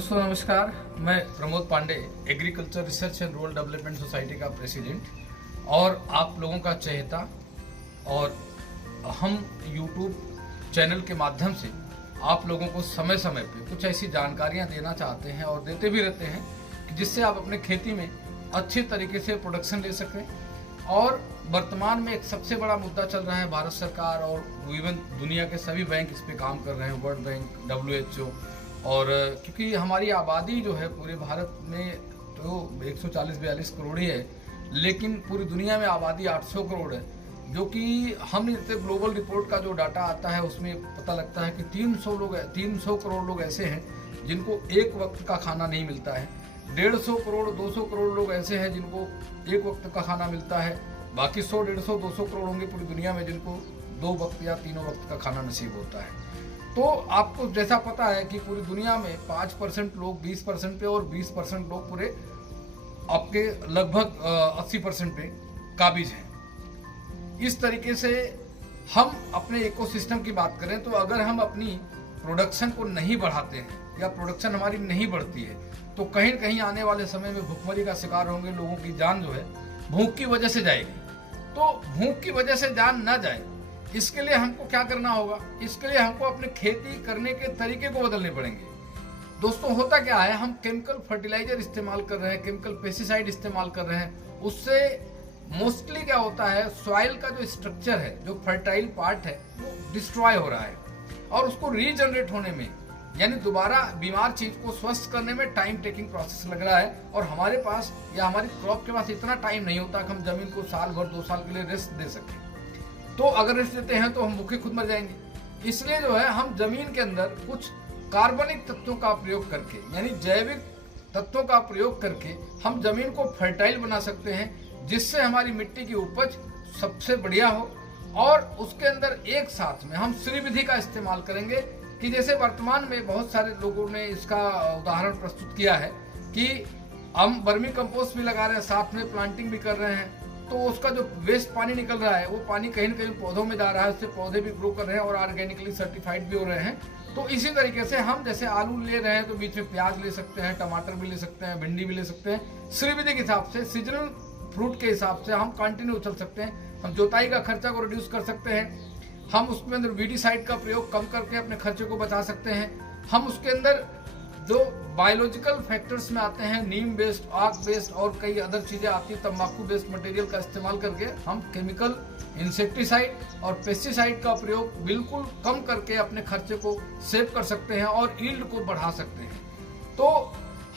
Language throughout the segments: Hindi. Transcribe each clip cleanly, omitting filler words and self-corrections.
दोस्तों नमस्कार, मैं Pramod Pandey, agriculture research and rural development society का प्रेसिडेंट और आप लोगों का चहेता। और हम YouTube चैनल के माध्यम से आप लोगों को समय समय पे कुछ ऐसी जानकारियां देना चाहते हैं और देते भी रहते हैं कि जिससे आप अपने खेती में अच्छे तरीके से प्रोडक्शन ले सकें। और वर्तमान में एक सबसे बड़ा मुद्दा चल रहा है, भारत सरकार और इवन दुनिया के सभी बैंक इस पे काम कर रहे हैं, वर्ल्ड बैंक, WHO। और क्योंकि हमारी आबादी जो है पूरे भारत में तो 140-42 करोड़ ही है, लेकिन पूरी दुनिया में आबादी 800 करोड़ है, जो कि हम ग्लोबल रिपोर्ट का जो डाटा आता है उसमें पता लगता है कि 300 करोड़ लोग ऐसे हैं जिनको एक वक्त का खाना नहीं मिलता है। 150 करोड़ 200 करोड़ लोग ऐसे हैं जिनको एक वक्त का खाना मिलता है। बाकी 100, 150, 200 करोड़ होंगे पूरी दुनिया में जिनको 2 वक्त या 3 वक्त का खाना नसीब होता है। तो आपको जैसा पता है कि पूरी दुनिया में 5% लोग 20% पे और 20% लोग पूरे आपके लगभग 80% पे काबिज हैं। इस तरीके से हम अपने इकोसिस्टम की बात करें तो अगर हम अपनी प्रोडक्शन को नहीं बढ़ाते हैं या प्रोडक्शन हमारी नहीं बढ़ती है तो कहीं कहीं आने वाले समय में भुखमरी का शिकार होंगे। लोगों की जान जो है भूख की वजह से जाएगी। तो भूख की वजह से जान ना जाए, इसके लिए हमको क्या करना होगा? इसके लिए हमको अपने खेती करने के तरीके को बदलने पड़ेंगे। दोस्तों होता क्या है, हम केमिकल फर्टिलाइजर इस्तेमाल कर रहे हैं, केमिकल पेस्टिसाइड इस्तेमाल कर रहे हैं। उससे मोस्टली क्या होता है, सॉइल का जो स्ट्रक्चर है, जो फर्टाइल पार्ट है, वो डिस्ट्रॉय हो रहा है और उसको रीजनरेट होने में यानी दोबारा बीमार चीज को स्वस्थ करने में टाइम टेकिंग प्रोसेस लग रहा है। और हमारे पास या हमारी क्रॉप के पास इतना टाइम नहीं होता कि हम जमीन को साल भर 2 साल के लिए रेस्ट दे सकें। तो अगर रेस्ट देते हैं तो हम भूखे खुद मर जाएंगे। इसलिए जो है हम जमीन के अंदर कुछ कार्बनिक तत्वों का प्रयोग करके यानी जैविक तत्वों का प्रयोग करके हम जमीन को फर्टाइल बना सकते हैं, जिससे हमारी मिट्टी की उपज सबसे बढ़िया हो। और उसके अंदर एक साथ में हम श्री विधि का इस्तेमाल करेंगे कि जैसे वर्तमान में बहुत सारे लोगों ने इसका उदाहरण प्रस्तुत किया है कि हम वर्मी कंपोस्ट भी लगा रहे हैं, साथ में प्लांटिंग भी कर रहे हैं। तो उसका जो वेस्ट पानी निकल रहा है वो पानी कहीं न कहीं पौधों में जा रहा है, उससे पौधे भी ग्रो कर रहे हैं और ऑर्गेनिकली सर्टिफाइड भी हो रहे हैं। तो इसी तरीके से हम जैसे आलू ले रहे हैं तो बीच में प्याज ले सकते हैं, टमाटर भी ले सकते हैं, भिंडी भी ले सकते हैं। श्री विधि के हिसाब से, सीजनल फ्रूट के हिसाब से हम कंटिन्यू चल सकते हैं। हम जोताई का खर्चा को रिड्यूस कर सकते हैं। हम उसमें अंदर वीडिसाइड का प्रयोग कम करके अपने खर्चे को बचा सकते हैं। हम उसके अंदर जो बायोलॉजिकल फैक्टर्स में आते हैं, नीम बेस्ड, आक बेस्ड और कई अदर चीजें आती हैं, तंबाकू बेस्ड मटेरियल का इस्तेमाल करके हम केमिकल इंसेक्टिसाइड और पेस्टिसाइड का प्रयोग बिल्कुल कम करके अपने खर्चे को सेव कर सकते हैं और यील्ड को बढ़ा सकते हैं। तो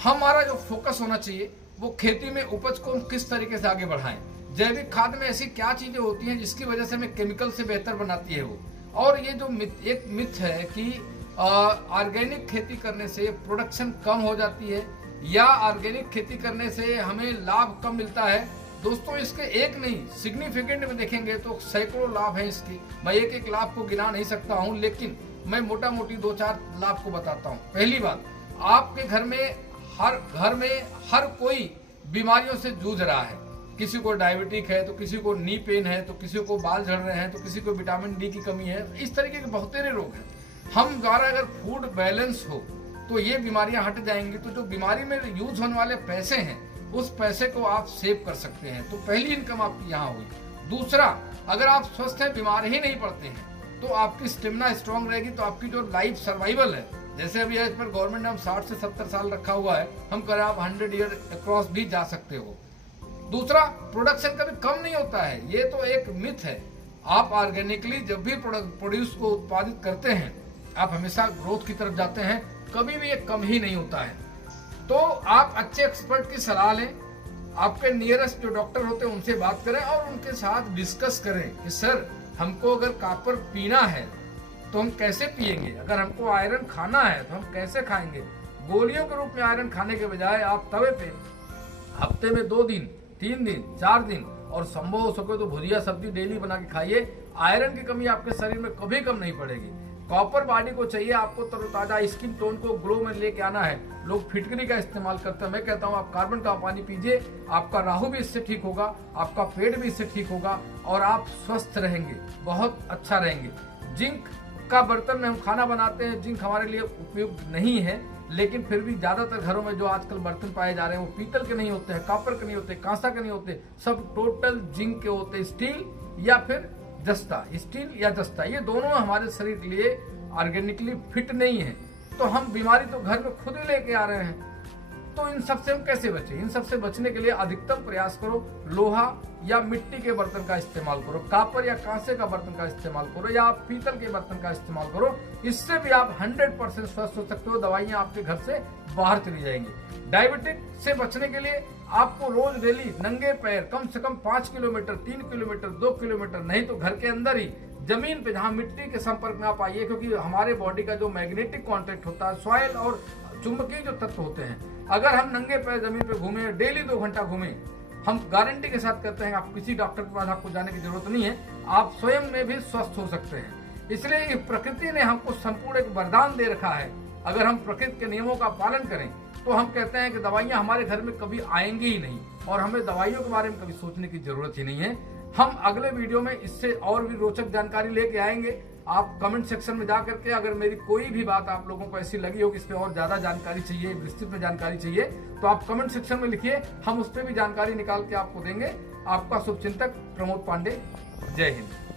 हमारा जो फोकस होना चाहिए वो खेती में उपज को किस तरीके से आगे बढ़ाएं। जैविक खाद में ऐसी क्या चीजें होती हैं जिसकी वजह से हमें केमिकल से बेहतर बनाती है वो। और ये जो एक मिथ है कि ऑर्गेनिक खेती करने से प्रोडक्शन कम हो जाती है या ऑर्गेनिक खेती करने से हमें लाभ कम मिलता है। दोस्तों इसके एक नहीं, सिग्निफिकेंट में देखेंगे तो सैकड़ों लाभ हैं इसकी। मैं एक लाभ को गिना नहीं सकता हूं, लेकिन मैं मोटा मोटी 2-4 लाभ को बताता हूं। पहली बात, आपके घर में हर कोई बीमारियों से जूझ रहा है। किसी को डायबिटिक है तो किसी को नी पेन है तो किसी को बाल झड़ रहे हैं तो किसी को विटामिन डी की कमी है। इस तरीके के बहुत सारे रोग हैं। हम द्वारा अगर फूड बैलेंस हो तो ये बीमारियां हट जाएंगी। तो जो बीमारी में यूज होने वाले पैसे हैं उस पैसे को आप सेव कर सकते हैं। तो पहली इनकम आपकी यहाँ हुई। दूसरा, अगर आप स्वस्थ हैं, बीमार ही नहीं पड़ते हैं, तो आपकी स्टेमिना स्ट्रांग रहेगी। तो आपकी जो लाइफ सर्वाइवल है, जैसे अभी इस पर गवर्नमेंट ने हम 60 से 70 साल रखा हुआ है, हम करें आप 100 ईयर अक्रॉस भी जा सकते हो। दूसरा, प्रोडक्शन कभी कम नहीं होता है, ये तो एक मिथ है। आप ऑर्गेनिकली जब भी प्रोड्यूस को उत्पादित करते हैं आप हमेशा ग्रोथ की तरफ जाते हैं, कभी भी ये कम ही नहीं होता है। तो आप अच्छे एक्सपर्ट की सलाह लें, आपके नियरेस्ट जो डॉक्टर होते हैं उनसे बात करें और उनके साथ डिस्कस करें कि सर हमको अगर कॉपर पीना है तो हम कैसे पिएंगे, अगर हमको आयरन खाना है तो हम कैसे खाएंगे। गोलियों के रूप में आयरन खाने के बजाय आप तवे पे हफ्ते में 2 दिन, 3 दिन, 4 दिन और संभव हो सके तो भुजिया सब्जी डेली बना के खाइए। आयरन की कमी आपके शरीर में कभी कम नहीं पड़ेगी। कॉपर बॉडी को चाहिए, आपको तरोताजा स्किन टोन को ग्लो में लेके आना है। लोग फिटकरी का इस्तेमाल करते हैं, मैं कहता हूँ आप कार्बन का पानी पीजिए, आपका राहु भी इससे ठीक होगा, आपका पेट भी इससे ठीक होगा और आप स्वस्थ रहेंगे, बहुत अच्छा रहेंगे। जिंक का बर्तन में हम खाना बनाते हैं, जिंक हमारे लिए उपयुक्त नहीं है, लेकिन फिर भी ज्यादातर घरों में जो आजकल बर्तन पाए जा रहे हैं वो पीतल के नहीं होते हैं, कॉपर के नहीं होते, कांसा के नहीं होते, सब टोटल जिंक के होते हैं, स्टील या फिर जस्ता, स्टील या जस्ता, ये दोनों हमारे शरीर के लिए ऑर्गेनिकली फिट नहीं है। तो हम बीमारी तो घर में खुद ही लेके आ रहे हैं। तो इन सब से हम कैसे बचें? इन सब से बचने के लिए अधिकतम प्रयास करो, लोहा या मिट्टी के बर्तन का इस्तेमाल करो, कॉपर या कांसे का बर्तन का इस्तेमाल करो, या आप पीतल के बर्तन का इस्तेमाल करो। इससे भी आप 100% स्वस्थ हो सकते हो, दवाइयां आपके घर से बाहर चली जाएंगी। डायबिटिक से बचने के लिए आपको रोज डेली नंगे पैर कम से कम 5 किलोमीटर, 3 किलोमीटर, 2 किलोमीटर, नहीं तो घर के अंदर ही जमीन पे जहां मिट्टी के संपर्क में आप आइए, क्योंकि हमारे बॉडी का जो मैग्नेटिक कॉन्टेक्ट होता है, सॉइल और चुंबकीय जो तत्व होते हैं, अगर हम नंगे पैर जमीन पे घूमे, डेली 2 घंटा घूमे, हम गारंटी के साथ कहते हैं, आप किसी डॉक्टर के पास आपको जाने की जरूरत नहीं है, आप स्वयं में भी स्वस्थ हो सकते हैं। इसलिए प्रकृति ने हमको संपूर्ण एक वरदान दे रखा है। अगर हम प्रकृति के नियमों का पालन करें तो हम कहते हैं कि दवाइयां हमारे घर में कभी आएंगी ही नहीं, और हमें दवाइयों के बारे में कभी सोचने की जरूरत ही नहीं है। हम अगले वीडियो में इससे और भी रोचक जानकारी लेके आएंगे। आप कमेंट सेक्शन में जा करके अगर मेरी कोई भी बात आप लोगों को ऐसी लगी हो कि इस पे और ज्यादा जानकारी चाहिए, विस्तृत में जानकारी चाहिए, तो आप कमेंट सेक्शन में लिखिए, हम उस पर भी जानकारी निकाल के आपको देंगे। आपका शुभचिंतक प्रमोद पांडे। जय हिंद।